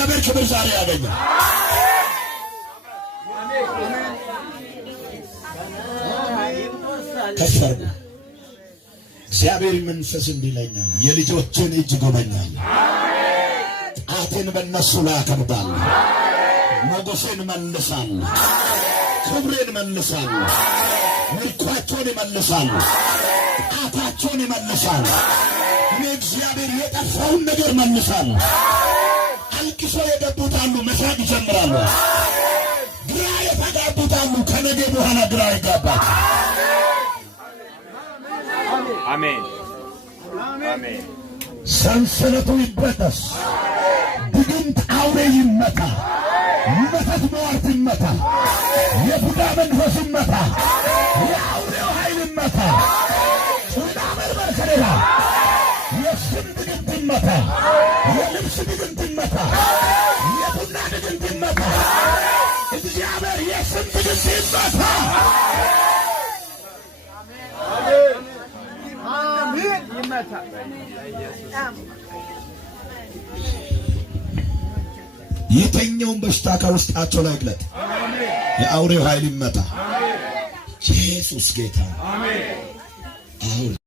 የእግዚአብሔር ክብር ዛሬ ያገኛል። ከፈርዱ እግዚአብሔር መንፈስ እንዲለኛል የልጆችን እጅ ጎበኛል። ጣቴን በእነሱ ላይ አከብዳለሁ። ሞገሴን መልሳለሁ። ክብሬን መልሳለሁ። ምርኳቸውን ይመልሳለሁ። ጣታቸውን ይመልሳለሁ። እኔ እግዚአብሔር የጠፋውን ነገር መልሳለሁ። አልቅሶ የገቡታሉ መሳቅ ይጀምራሉ። ግራ የተጋቡታሉ ከነገ በኋላ ግራ ይጋባል። አሜን አሜን። ሰንሰለቱ ይበጠስ። ድግምት አውሬ ይመታ። መተት መዋርት ይመታ። የቡዳ መንፈስ ይመታ። የአውሬው ኃይል ይመታ። ጩና መርመር ከሌላ የስም ድግምት ይመታ። የልብስ ድግምት ይመታ። የቡና ድግምት ይመታ። እግዚአብሔር የስም ድግምት ይመታ። የተኛውን በሽታ ከውስጣቸው ላይ ግለጥ። የአውሬው ኃይል ይመታ። ኢየሱስ ጌታ። አሜን።